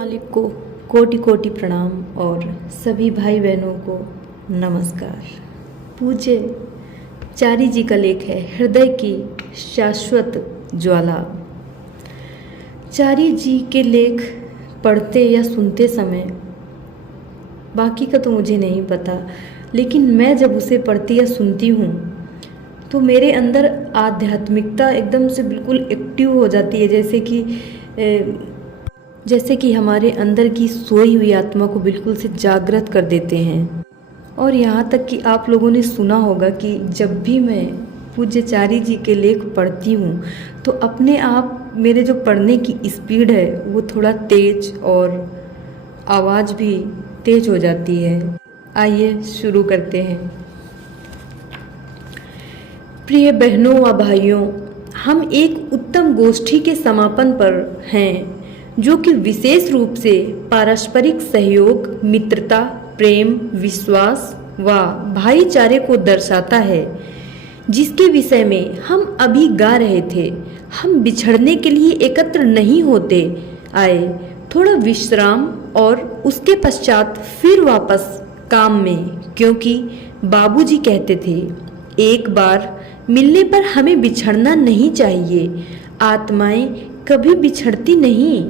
मालिक को कोटि कोटि प्रणाम और सभी भाई बहनों को नमस्कार। पूज्य चारी जी का लेख है हृदय की शाश्वत ज्वाला। चारी जी के लेख पढ़ते या सुनते समय बाकी का तो मुझे नहीं पता, लेकिन मैं जब उसे पढ़ती या सुनती हूँ तो मेरे अंदर आध्यात्मिकता एकदम से बिल्कुल एक्टिव हो जाती है, जैसे कि हमारे अंदर की सोई हुई आत्मा को बिल्कुल से जागृत कर देते हैं। और यहाँ तक कि आप लोगों ने सुना होगा कि जब भी मैं पूज्य चारी जी के लेख पढ़ती हूँ तो अपने आप मेरे जो पढ़ने की स्पीड है वो थोड़ा तेज और आवाज़ भी तेज हो जाती है। आइए शुरू करते हैं। प्रिय बहनों व भाइयों, हम एक उत्तम गोष्ठी के समापन पर हैं जो कि विशेष रूप से पारस्परिक सहयोग, मित्रता, प्रेम, विश्वास व भाईचारे को दर्शाता है, जिसके विषय में हम अभी गा रहे थे। हम बिछड़ने के लिए एकत्र नहीं होते आए, थोड़ा विश्राम और उसके पश्चात फिर वापस काम में, क्योंकि बाबूजी कहते थे एक बार मिलने पर हमें बिछड़ना नहीं चाहिए। आत्माएं कभी बिछड़ती नहीं।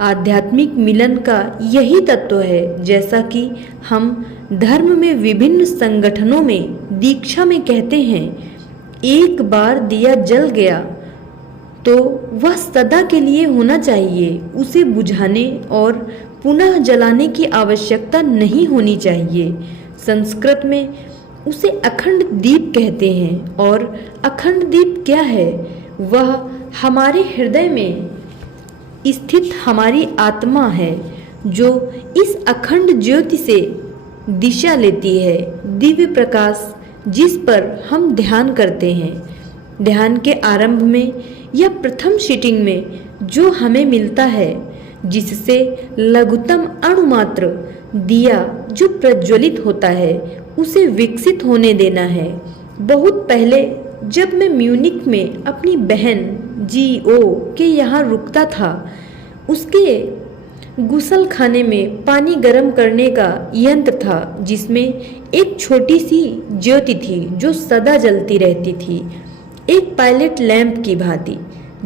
आध्यात्मिक मिलन का यही तत्व है। जैसा कि हम धर्म में विभिन्न संगठनों में दीक्षा में कहते हैं, एक बार दिया जल गया तो वह सदा के लिए होना चाहिए। उसे बुझाने और पुनः जलाने की आवश्यकता नहीं होनी चाहिए। संस्कृत में उसे अखंड दीप कहते हैं। और अखंड दीप क्या है? वह हमारे हृदय में स्थित हमारी आत्मा है जो इस अखंड ज्योति से दिशा लेती है। दिव्य प्रकाश जिस पर हम ध्यान करते हैं। ध्यान के आरंभ में या प्रथम सीटिंग में जो हमें मिलता है, जिससे लघुतम अणुमात्र दिया जो प्रज्वलित होता है उसे विकसित होने देना है। बहुत पहले जब मैं म्यूनिक में अपनी बहन GO के यहाँ रुकता था, उसके गुसल खाने में पानी गर्म करने का यंत्र था जिसमें एक छोटी सी ज्योति थी जो सदा जलती रहती थी, एक पायलट लैंप की भांति।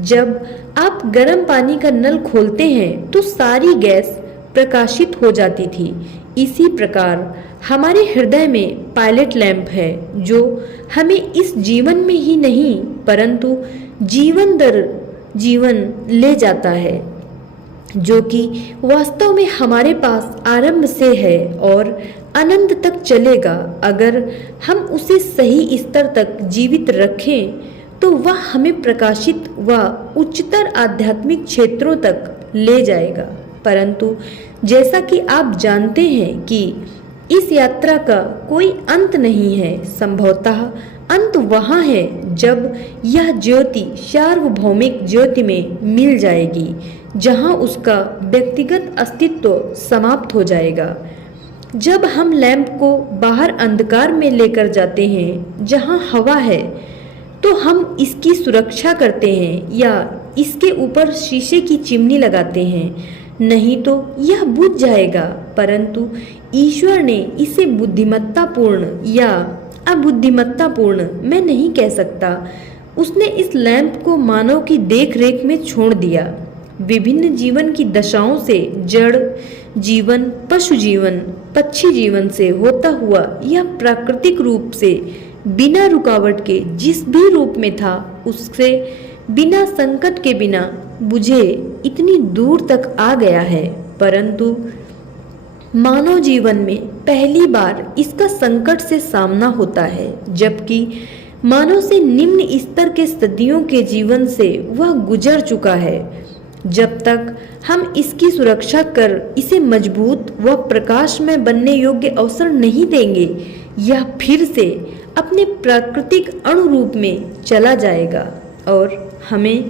जब आप गर्म पानी का नल खोलते हैं तो सारी गैस प्रकाशित हो जाती थी। इसी प्रकार हमारे हृदय में पायलट लैंप है जो हमें इस जीवन में ही नहीं परंतु जीवन दर जीवन ले जाता है, जो कि वास्तव में हमारे पास आरंभ से है और अनंत तक चलेगा। अगर हम उसे सही स्तर तक जीवित रखें तो वह हमें प्रकाशित व उच्चतर आध्यात्मिक क्षेत्रों तक ले जाएगा। परंतु जैसा कि आप जानते हैं कि इस यात्रा का कोई अंत नहीं है। संभवतः अंत वहाँ है जब यह ज्योति सार्वभौमिक ज्योति में मिल जाएगी, जहाँ उसका व्यक्तिगत अस्तित्व समाप्त हो जाएगा। जब हम लैंप को बाहर अंधकार में लेकर जाते हैं जहाँ हवा है, तो हम इसकी सुरक्षा करते हैं या इसके ऊपर शीशे की चिमनी लगाते हैं, नहीं तो यह बुझ जाएगा। परंतु ईश्वर ने इसे बुद्धिमत्तापूर्ण या अबुद्धिमत्तापूर्ण मैं नहीं कह सकता, उसने इस लैंप को मानव की देखरेख में छोड़ दिया। विभिन्न जीवन की दशाओं से, जड़ जीवन, पशु जीवन, पक्षी जीवन से होता हुआ यह प्राकृतिक रूप से बिना रुकावट के जिस भी रूप में था उससे बिना संकट के बिना बुझे इतनी दूर तक आ गया है। परंतु मानव जीवन में पहली बार इसका संकट से सामना होता है, जबकि मानव से निम्न स्तर के सदियों के जीवन से वह गुजर चुका है। जब तक हम इसकी सुरक्षा कर इसे मजबूत व प्रकाशमय बनने योग्य अवसर नहीं देंगे, यह फिर से अपने प्राकृतिक अणुरूप में चला जाएगा और हमें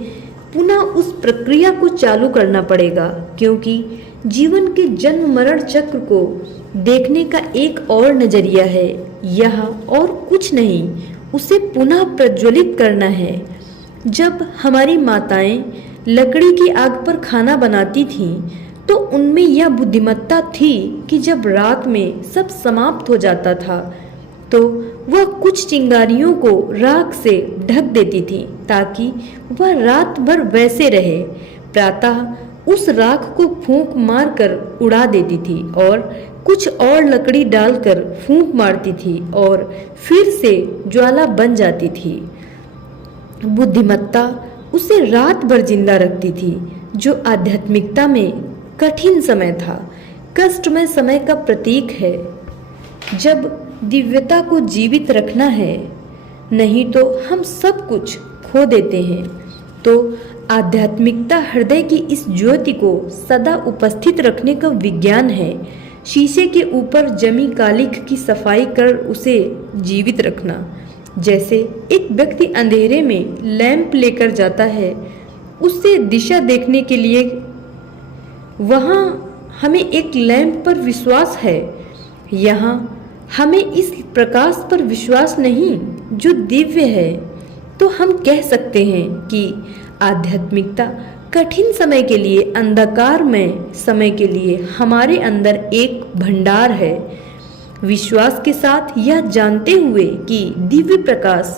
पुनः उस प्रक्रिया को चालू करना पड़ेगा, क्योंकि जीवन के जन्म मरण चक्र को देखने का एक और नजरिया है। यह और कुछ नहीं, उसे पुनः प्रज्वलित करना है। जब हमारी माताएं लकड़ी की आग पर खाना बनाती थीं तो उनमें यह बुद्धिमत्ता थी कि जब रात में सब समाप्त हो जाता था तो वह कुछ चिंगारियों को राख से ढक देती थी ताकि वह रात भर वैसे रहे। प्रातः उस राख को फूंक मारकर उड़ा देती थी और कुछ और लकड़ी डालकर फूंक मारती थी और फिर से ज्वाला बन जाती थी। बुद्धिमत्ता उसे रात भर जिंदा रखती थी, जो आध्यात्मिकता में कठिन समय था, कष्टमय समय का प्रतीक है। जब दिव्यता को जीवित रखना है, नहीं तो हम सब कुछ खो देते हैं। तो आध्यात्मिकता हृदय की इस ज्योति को सदा उपस्थित रखने का विज्ञान है। शीशे के ऊपर जमी कालिख की सफाई कर उसे जीवित रखना। जैसे एक व्यक्ति अंधेरे में लैंप लेकर जाता है उससे दिशा देखने के लिए, वहाँ हमें एक लैंप पर विश्वास है। यहाँ हमें इस प्रकाश पर विश्वास नहीं जो दिव्य है। तो हम कह सकते हैं कि आध्यात्मिकता कठिन समय के लिए, अंधकारमय समय के लिए हमारे अंदर एक भंडार है। विश्वास के साथ यह जानते हुए कि दिव्य प्रकाश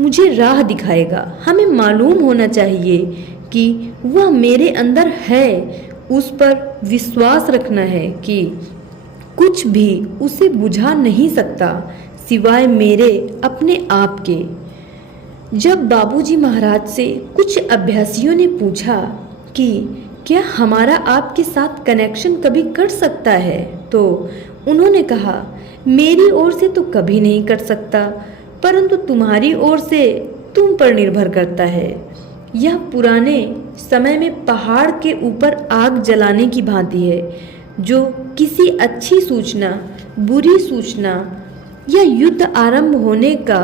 मुझे राह दिखाएगा, हमें मालूम होना चाहिए कि वह मेरे अंदर है। उस पर विश्वास रखना है कि कुछ भी उसे बुझा नहीं सकता सिवाय मेरे अपने आप के। जब बाबूजी महाराज से कुछ अभ्यासियों ने पूछा कि क्या हमारा आपके साथ कनेक्शन कभी कर सकता है, तो उन्होंने कहा, मेरी ओर से तो कभी नहीं कर सकता, परंतु तुम्हारी ओर से तुम पर निर्भर करता है। यह पुराने समय में पहाड़ के ऊपर आग जलाने की भांति है, जो किसी अच्छी सूचना, बुरी सूचना या युद्ध आरंभ होने का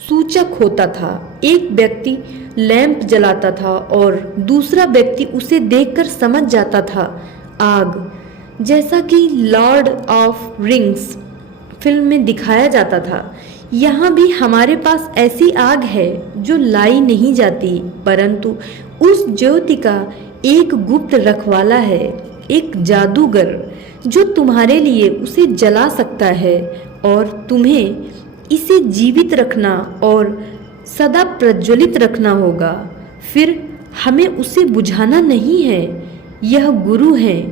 सूचक होता था। एक व्यक्ति लैंप जलाता था और दूसरा व्यक्ति उसे देखकर समझ जाता था आग, जैसा कि लॉर्ड ऑफ रिंग्स फिल्म में दिखाया जाता था। यहाँ भी हमारे पास ऐसी आग है जो लाई नहीं जाती, परंतु उस ज्योति का एक गुप्त रखवाला है, एक जादूगर जो तुम्हारे लिए उसे जला सकता है और तुम्हें इसे जीवित रखना और सदा प्रज्वलित रखना होगा। फिर हमें उसे बुझाना नहीं है। यह गुरु हैं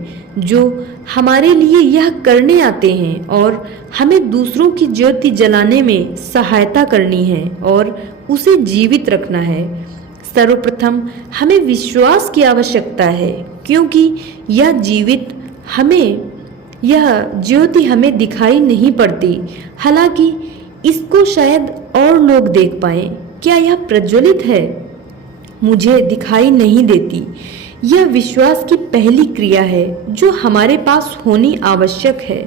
जो हमारे लिए यह करने आते हैं और हमें दूसरों की ज्योति जलाने में सहायता करनी है और उसे जीवित रखना है। सर्वप्रथम हमें विश्वास की आवश्यकता है, क्योंकि यह ज्योति हमें दिखाई नहीं पड़ती, हालांकि इसको शायद और लोग देख पाएं। क्या यह प्रज्वलित है? मुझे दिखाई नहीं देती। यह विश्वास की पहली क्रिया है जो हमारे पास होनी आवश्यक है।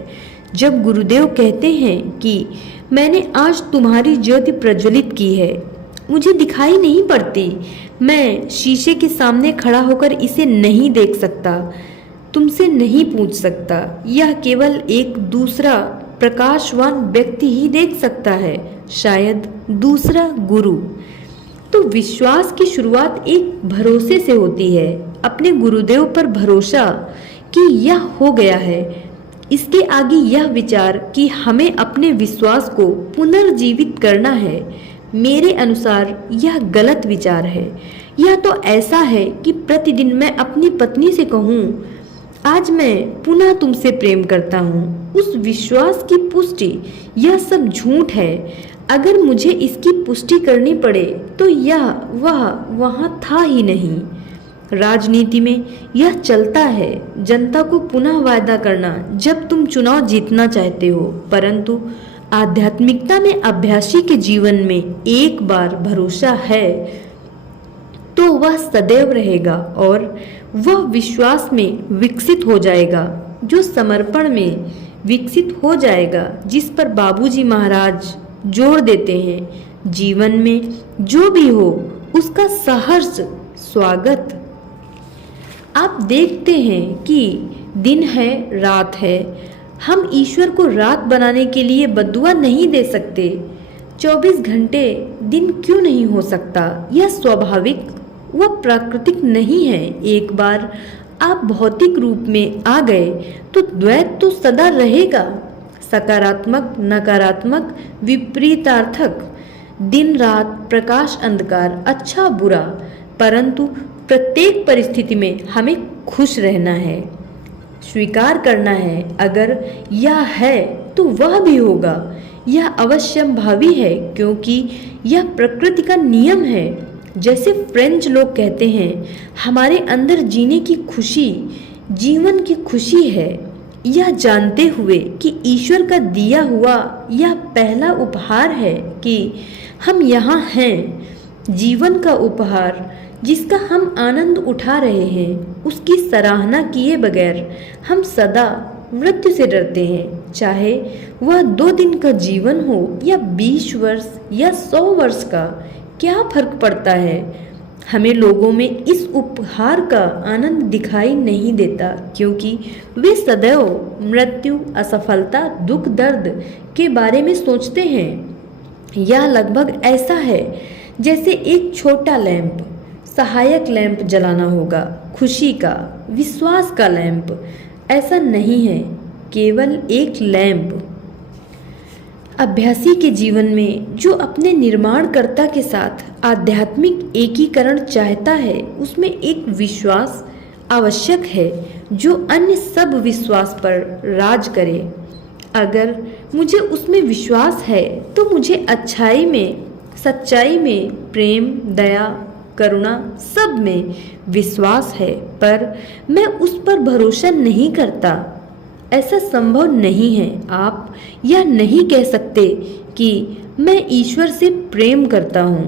जब गुरुदेव कहते हैं कि मैंने आज तुम्हारी ज्योति प्रज्वलित की है, मुझे दिखाई नहीं पड़ती, मैं शीशे के सामने खड़ा होकर इसे नहीं देख सकता, तुमसे नहीं पूछ सकता, यह केवल एक दूसरा प्रकाशवान व्यक्ति ही देख सकता है, शायद दूसरा गुरु। तो विश्वास की शुरुआत एक भरोसे से होती है, अपने गुरुदेव पर भरोसा कि यह हो गया है। इसके आगे यह विचार कि हमें अपने विश्वास को पुनर्जीवित करना है। मेरे अनुसार यह गलत विचार है। यह तो ऐसा है कि प्रतिदिन मैं अपनी पत्नी से कहूँ, आज मैं पुनः तुमसे प्रेम करता हूँ। उस विश्वास की पुष्टि, यह सब झूठ है। अगर मुझे इसकी पुष्टि करनी पड़े तो वह वहाँ था ही नहीं। राजनीति में यह चलता है, जनता को पुनः वायदा करना जब तुम चुनाव जीतना चाहते हो, परंतु आध्यात्मिकता में अभ्यासी के जीवन में एक बार भरोसा है तो वह सदैव रहेगा और वह विश्वास में विकसित हो जाएगा, जो समर्पण में विकसित हो जाएगा, जिस पर बाबूजी महाराज जोर देते हैं। जीवन में जो भी हो उसका सहर्ष स्वागत। आप देखते हैं कि दिन है, रात है। हम ईश्वर को रात बनाने के लिए बद्दुआ नहीं दे सकते। 24 घंटे दिन क्यों नहीं हो सकता? यह स्वाभाविक वह प्राकृतिक नहीं है। एक बार आप भौतिक रूप में आ गए तो द्वैत तो सदा रहेगा, सकारात्मक नकारात्मक विपरीतार्थक, दिन रात प्रकाश अंधकार अच्छा बुरा, परंतु प्रत्येक परिस्थिति में हमें खुश रहना है, स्वीकार करना है। अगर यह है तो वह भी होगा, यह अवश्यंभावी है क्योंकि यह प्रकृति का नियम है। जैसे फ्रेंच लोग कहते हैं, हमारे अंदर जीने की खुशी जीवन की खुशी है, यह जानते हुए कि ईश्वर का दिया हुआ यह पहला उपहार है कि हम यहाँ हैं। जीवन का उपहार जिसका हम आनंद उठा रहे हैं, उसकी सराहना किए बगैर हम सदा मृत्यु से डरते हैं। चाहे वह 2 दिन का जीवन हो या 20 वर्ष या 100 वर्ष का, क्या फर्क पड़ता है। हमें लोगों में इस उपहार का आनंद दिखाई नहीं देता क्योंकि वे सदैव मृत्यु, असफलता, दुख, दर्द के बारे में सोचते हैं। यह लगभग ऐसा है जैसे एक छोटा लैंप, सहायक लैंप जलाना होगा, खुशी का, विश्वास का लैंप। ऐसा नहीं है, केवल एक लैंप। अभ्यासी के जीवन में जो अपने निर्माणकर्ता के साथ आध्यात्मिक एकीकरण चाहता है, उसमें एक विश्वास आवश्यक है जो अन्य सब विश्वास पर राज करे। अगर मुझे उसमें विश्वास है तो मुझे अच्छाई में, सच्चाई में, प्रेम, दया, करुणा सब में विश्वास है, पर मैं उस पर भरोसा नहीं करता। ऐसा संभव नहीं है। आप यह नहीं कह सकते कि मैं ईश्वर से प्रेम करता हूँ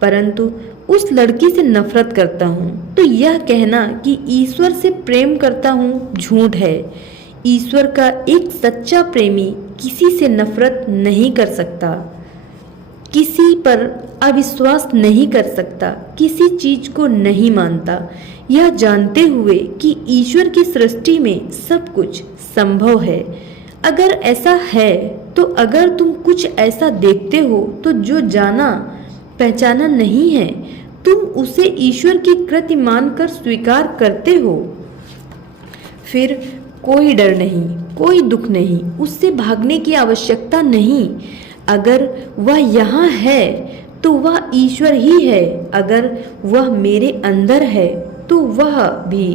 परंतु उस लड़की से नफरत करता हूँ। तो यह कहना कि ईश्वर से प्रेम करता हूँ झूठ है। ईश्वर का एक सच्चा प्रेमी किसी से नफरत नहीं कर सकता, किसी पर अविश्वास नहीं कर सकता, किसी चीज को नहीं मानता, यह जानते हुए कि ईश्वर की सृष्टि में सब कुछ संभव है। अगर ऐसा है तो अगर तुम कुछ ऐसा देखते हो तो जो जाना पहचाना नहीं है, तुम उसे ईश्वर की कृति मानकर स्वीकार करते हो, फिर कोई डर नहीं, कोई दुख नहीं, उससे भागने की आवश्यकता नहीं। अगर वह यहाँ है तो वह ईश्वर ही है, अगर वह मेरे अंदर है तो वह भी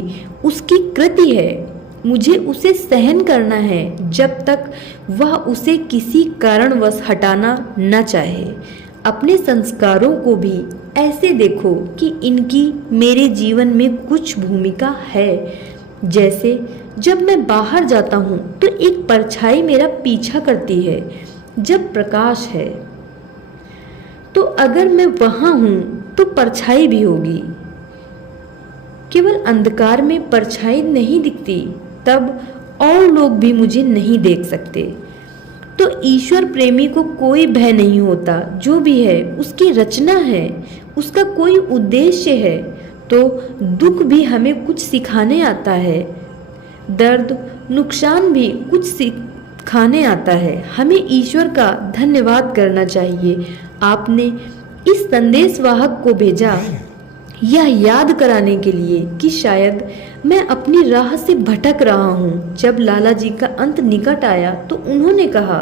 उसकी कृति है। मुझे उसे सहन करना है जब तक वह उसे किसी कारणवश हटाना न चाहे। अपने संस्कारों को भी ऐसे देखो कि इनकी मेरे जीवन में कुछ भूमिका है। जैसे जब मैं बाहर जाता हूँ तो एक परछाई मेरा पीछा करती है, जब प्रकाश है तो अगर मैं वहाँ हूँ तो परछाई भी होगी। केवल अंधकार में परछाई नहीं दिखती, तब और लोग भी मुझे नहीं देख सकते। तो ईश्वर प्रेमी को कोई भय नहीं होता, जो भी है उसकी रचना है, उसका कोई उद्देश्य है। तो दुख भी हमें कुछ सिखाने आता है, दर्द नुकसान भी कुछ सिखाने आता है। हमें ईश्वर का धन्यवाद करना चाहिए। आपने इस संदेश वाहक को भेजा यह याद कराने के लिए कि शायद मैं अपनी राह से भटक रहा हूँ। जब लाला जी का अंत निकट आया तो उन्होंने कहा,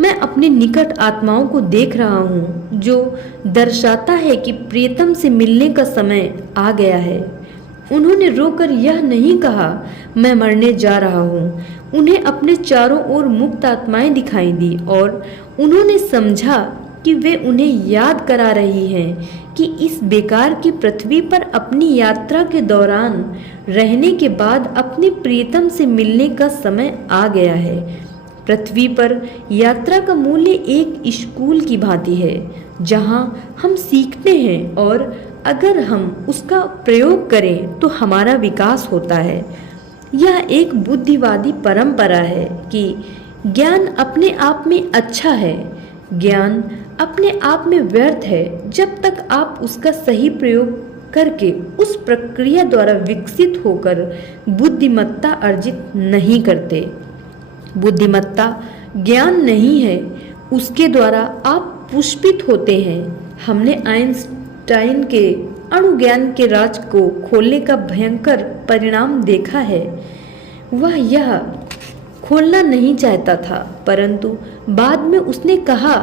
मैं अपने निकट आत्माओं को देख रहा हूँ, जो दर्शाता है कि प्रियतम से मिलने का समय आ गया है। उन्होंने रोकर यह नहीं कहा मैं मरने जा रहा हूँ। उन्हें अपने चारों ओर मुक्त आत्माएं दिखाई दी और उन्होंने समझा कि वे उन्हें याद करा रही हैं कि इस बेकार की पृथ्वी पर अपनी यात्रा के दौरान रहने के बाद अपने प्रियतम से मिलने का समय आ गया है। पृथ्वी पर यात्रा का मूल्य एक स्कूल की भांति है, जहां हम सीखते हैं और अगर हम उसका प्रयोग करें तो हमारा विकास होता है। यह एक बुद्धिवादी परंपरा है कि ज्ञान अपने आप में अच्छा है, ज्ञान अपने आप में व्यर्थ है जब तक आप उसका सही प्रयोग करके उस प्रक्रिया द्वारा विकसित होकर बुद्धिमत्ता अर्जित नहीं करते। बुद्धिमत्ता ज्ञान नहीं है, उसके द्वारा आप पुष्पित होते हैं। हमने आइंस्टाइन के अणुज्ञान के राज को खोलने का भयंकर परिणाम देखा है। वह यह खोलना नहीं चाहता था, परंतु बाद में उसने कहा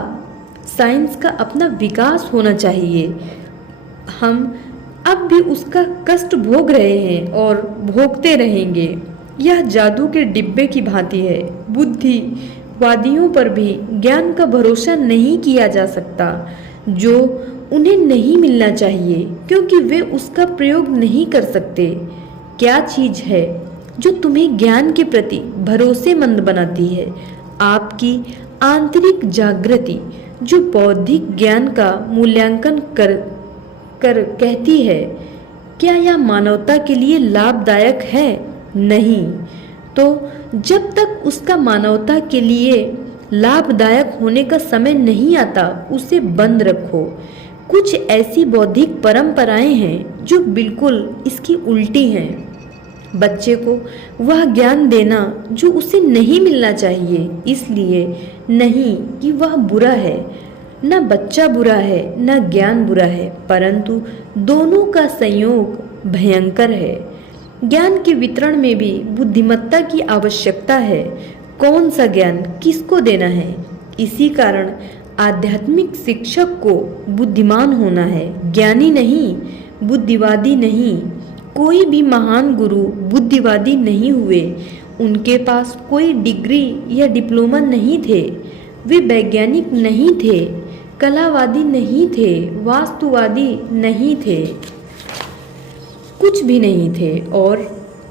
साइंस का अपना विकास होना चाहिए। हम अब भी उसका कष्ट भोग रहे हैं और भोगते रहेंगे। यह जादू के डिब्बे की भांति है। बुद्धिवादियों पर भी ज्ञान का भरोसा नहीं किया जा सकता जो उन्हें नहीं मिलना चाहिए, क्योंकि वे उसका प्रयोग नहीं कर सकते। क्या चीज है जो तुम्हें ज्ञान के प्रति भरोसेमंद बनाती है? आपकी आंतरिक जागृति जो बौद्धिक ज्ञान का मूल्यांकन कर कहती है क्या यह मानवता के लिए लाभदायक है? नहीं। तो जब तक उसका मानवता के लिए लाभदायक होने का समय नहीं आता, उसे बंद रखो। कुछ ऐसी बौद्धिक परंपराएं हैं जो बिल्कुल इसकी उल्टी हैं। बच्चे को वह ज्ञान देना जो उसे नहीं मिलना चाहिए, इसलिए नहीं कि वह बुरा है। न बच्चा बुरा है न ज्ञान बुरा है, परंतु दोनों का संयोग भयंकर है। ज्ञान के वितरण में भी बुद्धिमत्ता की आवश्यकता है। कौन सा ज्ञान किसको देना है? इसी कारण आध्यात्मिक शिक्षक को बुद्धिमान होना है, ज्ञानी नहीं, बुद्धिवादी नहीं। कोई भी महान गुरु बुद्धिवादी नहीं हुए। उनके पास कोई डिग्री या डिप्लोमा नहीं थे। वे वैज्ञानिक नहीं थे, कलावादी नहीं थे, वास्तुवादी नहीं थे, कुछ भी नहीं थे। और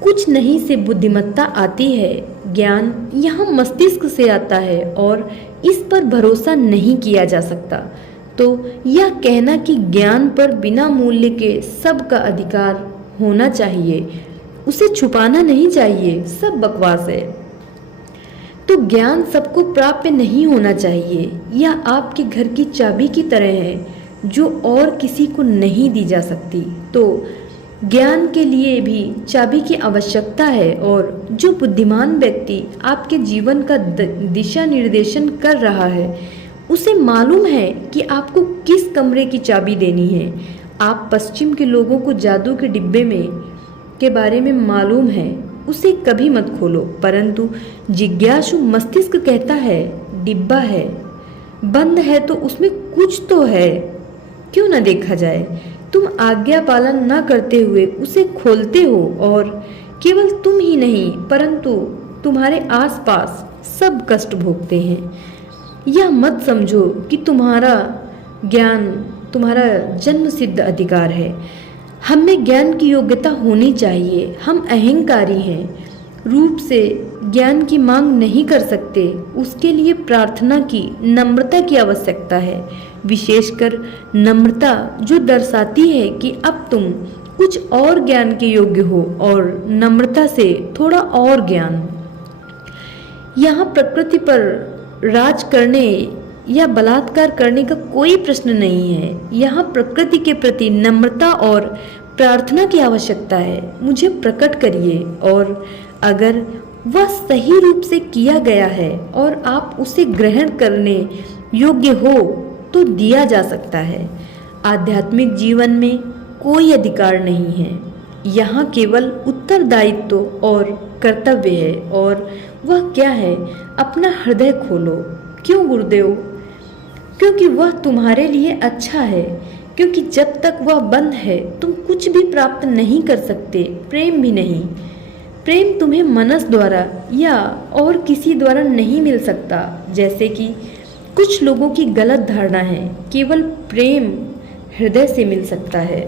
कुछ नहीं से बुद्धिमत्ता आती है। ज्ञान यहाँ मस्तिष्क से आता है और इस पर भरोसा नहीं किया जा सकता। तो यह कहना कि ज्ञान पर बिना मूल्य के सबका अधिकार होना चाहिए, उसे छुपाना नहीं चाहिए, सब बकवास है। तो ज्ञान सबको प्राप्य नहीं होना चाहिए। यह आपके घर की चाबी की तरह है जो और किसी को नहीं दी जा सकती। तो ज्ञान के लिए भी चाबी की आवश्यकता है, और जो बुद्धिमान व्यक्ति आपके जीवन का दिशा निर्देशन कर रहा है उसे मालूम है कि आपको किस कमरे की चाबी देनी है। आप पश्चिम के लोगों को जादू के डिब्बे में के बारे में मालूम है, उसे कभी मत खोलो। परंतु जिज्ञासु मस्तिष्क कहता है डिब्बा है, बंद है तो उसमें कुछ तो है, क्यों न देखा जाए। तुम आज्ञा पालन न करते हुए उसे खोलते हो, और केवल तुम ही नहीं परंतु तुम्हारे आसपास सब कष्ट भोगते हैं। यह मत समझो कि तुम्हारा ज्ञान तुम्हारा जन्म सिद्ध अधिकार है। हमें ज्ञान की योग्यता होनी चाहिए। हम अहंकारी हैं, रूप से ज्ञान की मांग नहीं कर सकते। उसके लिए प्रार्थना की, नम्रता की आवश्यकता है, विशेषकर नम्रता जो दर्शाती है कि अब तुम कुछ और ज्ञान के योग्य हो, और नम्रता से थोड़ा और ज्ञान। यहाँ प्रकृति पर राज करने या बलात्कार करने का कोई प्रश्न नहीं है। यहाँ प्रकृति के प्रति नम्रता और प्रार्थना की आवश्यकता है। मुझे प्रकट करिए, और अगर वह सही रूप से किया गया है और आप उसे ग्रहण करने योग्य हो तो दिया जा सकता है। आध्यात्मिक जीवन में कोई अधिकार नहीं है। यहाँ केवल उत्तरदायित्व और कर्तव्य है, और वह क्या है? अपना हृदय खोलो। क्यों गुरुदेव? क्योंकि वह तुम्हारे लिए अच्छा है। क्योंकि जब तक वह बंद है तुम कुछ भी प्राप्त नहीं कर सकते, प्रेम भी नहीं। प्रेम तुम्हें मनस द्वारा या और किसी द्वारा नहीं मिल सकता, जैसे कि कुछ लोगों की गलत धारणा है। केवल प्रेम हृदय से मिल सकता है।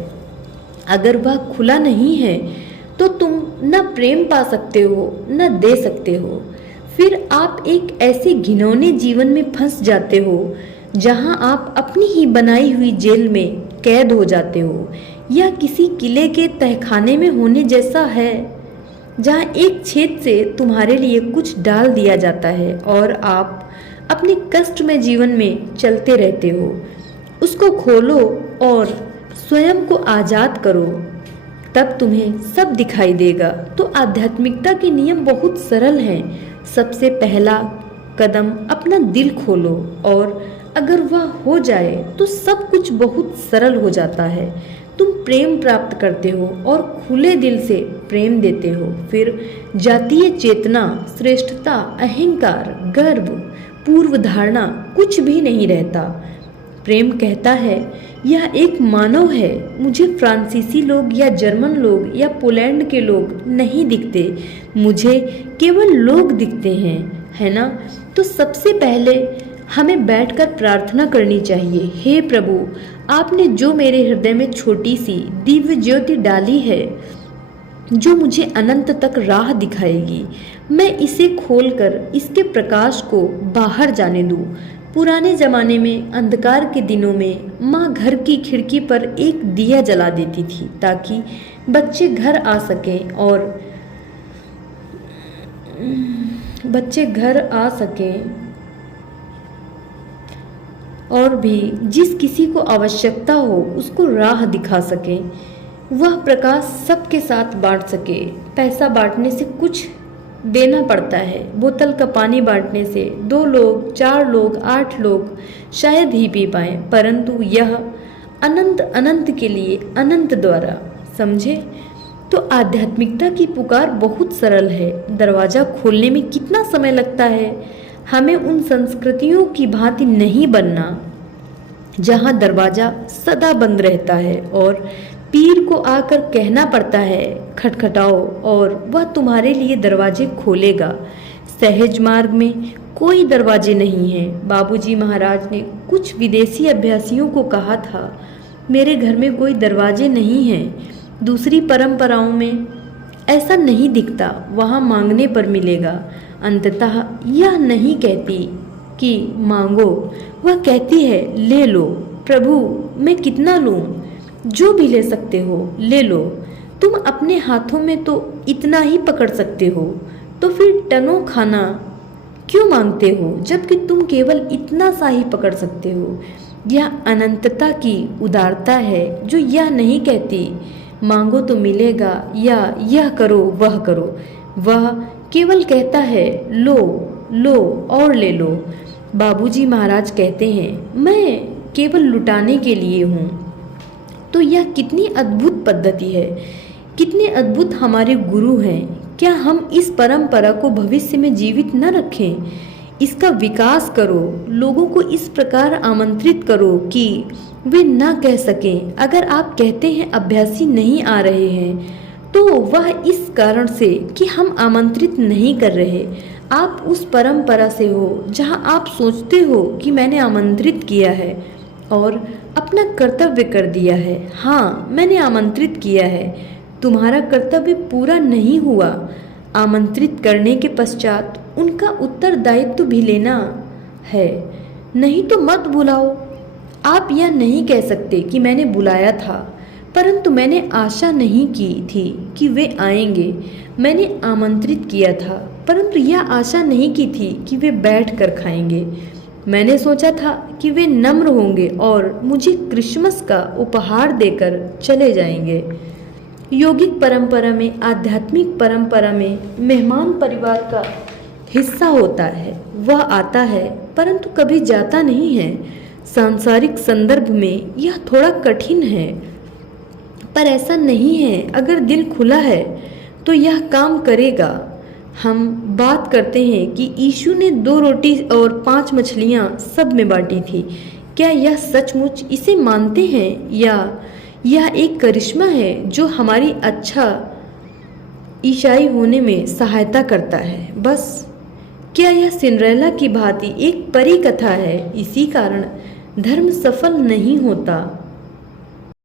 अगर वह खुला नहीं है तो तुम न प्रेम पा सकते हो न दे सकते हो। फिर आप एक ऐसे घिनौने जीवन में फंस जाते हो जहां आप अपनी ही बनाई हुई जेल में कैद हो जाते हो। यह किसी किले के तहखाने में होने जैसा है जहां एक छेद से तुम्हारे लिए कुछ डाल दिया जाता है और आप अपने कष्टमय जीवन में चलते रहते हो। उसको खोलो और स्वयं को आजाद करो, तब तुम्हें सब दिखाई देगा। तो आध्यात्मिकता के नियम बहुत सरल हैं। सबसे पहला कदम अपना दिल खोलो, और अगर वह हो जाए तो सब कुछ बहुत सरल हो जाता है। तुम प्रेम प्राप्त करते हो और खुले दिल से प्रेम देते हो, फिर जातीय चेतना, श्रेष्ठता, अहंकार, गर्व, पूर्व धारणा कुछ भी नहीं रहता। प्रेम कहता है यह एक मानव है, मुझे फ्रांसीसी लोग या जर्मन लोग या पोलैंड के लोग नहीं दिखते, मुझे केवल लोग दिखते हैं, है ना। तो सबसे पहले हमें बैठकर प्रार्थना करनी चाहिए, हे प्रभु, आपने जो मेरे हृदय में छोटी सी दिव्य ज्योति डाली है जो मुझे अनंत तक राह दिखाएगी, मैं इसे खोलकर इसके प्रकाश को बाहर जाने दूं। पुराने जमाने में अंधकार के दिनों में माँ घर की खिड़की पर एक दिया जला देती थी ताकि बच्चे घर आ सकें और भी जिस किसी को आवश्यकता हो उसको राह दिखा सके, वह प्रकाश सबके साथ बांट सके। पैसा बांटने से कुछ देना पड़ता है, बोतल का पानी बांटने से 2 लोग, 4 लोग, 8 लोग शायद ही पी पाए, परंतु यह अनंत अनंत के लिए अनंत द्वारा, समझे। तो आध्यात्मिकता की पुकार बहुत सरल है। दरवाजा खोलने में कितना समय लगता है। हमें उन संस्कृतियों की भांति नहीं बनना जहां दरवाजा सदा बंद रहता है और पीर को आकर कहना पड़ता है खटखटाओ और वह तुम्हारे लिए दरवाजे खोलेगा। सहज मार्ग में कोई दरवाजे नहीं है। बाबूजी महाराज ने कुछ विदेशी अभ्यासियों को कहा था, मेरे घर में कोई दरवाजे नहीं हैं। दूसरी परंपराओं में ऐसा नहीं दिखता, वहाँ मांगने पर मिलेगा। अंततः यह नहीं कहती कि मांगो, वह कहती है ले लो। प्रभु मैं कितना लूं? जो भी ले सकते हो ले लो। तुम अपने हाथों में तो इतना ही पकड़ सकते हो, तो फिर टनों खाना क्यों मांगते हो जबकि तुम केवल इतना सा ही पकड़ सकते हो। यह अनंतता की उदारता है जो यह नहीं कहती मांगो तो मिलेगा या यह करो वह करो। वह केवल कहता है लो लो और ले लो। बाबूजी महाराज कहते हैं मैं केवल लुटाने के लिए हूँ। तो यह कितनी अद्भुत पद्धति है, कितने अद्भुत हमारे गुरु हैं। क्या हम इस परंपरा को भविष्य में जीवित न रखें? इसका विकास करो, लोगों को इस प्रकार आमंत्रित करो कि वे ना कह सकें। अगर आप कहते हैं अभ्यासी नहीं आ रहे हैं तो वह इस कारण से कि हम आमंत्रित नहीं कर रहे। आप उस परंपरा से हो जहां आप सोचते हो कि मैंने आमंत्रित किया है और अपना कर्तव्य कर दिया है। हाँ मैंने आमंत्रित किया है, तुम्हारा कर्तव्य पूरा नहीं हुआ। आमंत्रित करने के पश्चात उनका उत्तरदायित्व भी लेना है, नहीं तो मत बुलाओ। आप यह नहीं कह सकते कि मैंने बुलाया था परंतु मैंने आशा नहीं की थी कि वे आएंगे। मैंने आमंत्रित किया था परंतु यह आशा नहीं की थी कि वे बैठ कर खाएंगे। मैंने सोचा था कि वे नम्र होंगे और मुझे क्रिसमस का उपहार देकर चले जाएंगे। योगिक परंपरा में, आध्यात्मिक परंपरा में मेहमान परिवार का हिस्सा होता है। वह आता है परंतु कभी जाता नहीं है। सांसारिक संदर्भ में यह थोड़ा कठिन है, पर ऐसा नहीं है। अगर दिल खुला है तो यह काम करेगा। हम बात करते हैं कि यीशु ने 2 रोटी और 5 मछलियां सब में बांटी थी। क्या यह सचमुच इसे मानते हैं या यह एक करिश्मा है जो हमारी अच्छा ईसाई होने में सहायता करता है? बस क्या यह सिंड्रेला की भांति एक परी कथा है? इसी कारण धर्म सफल नहीं होता।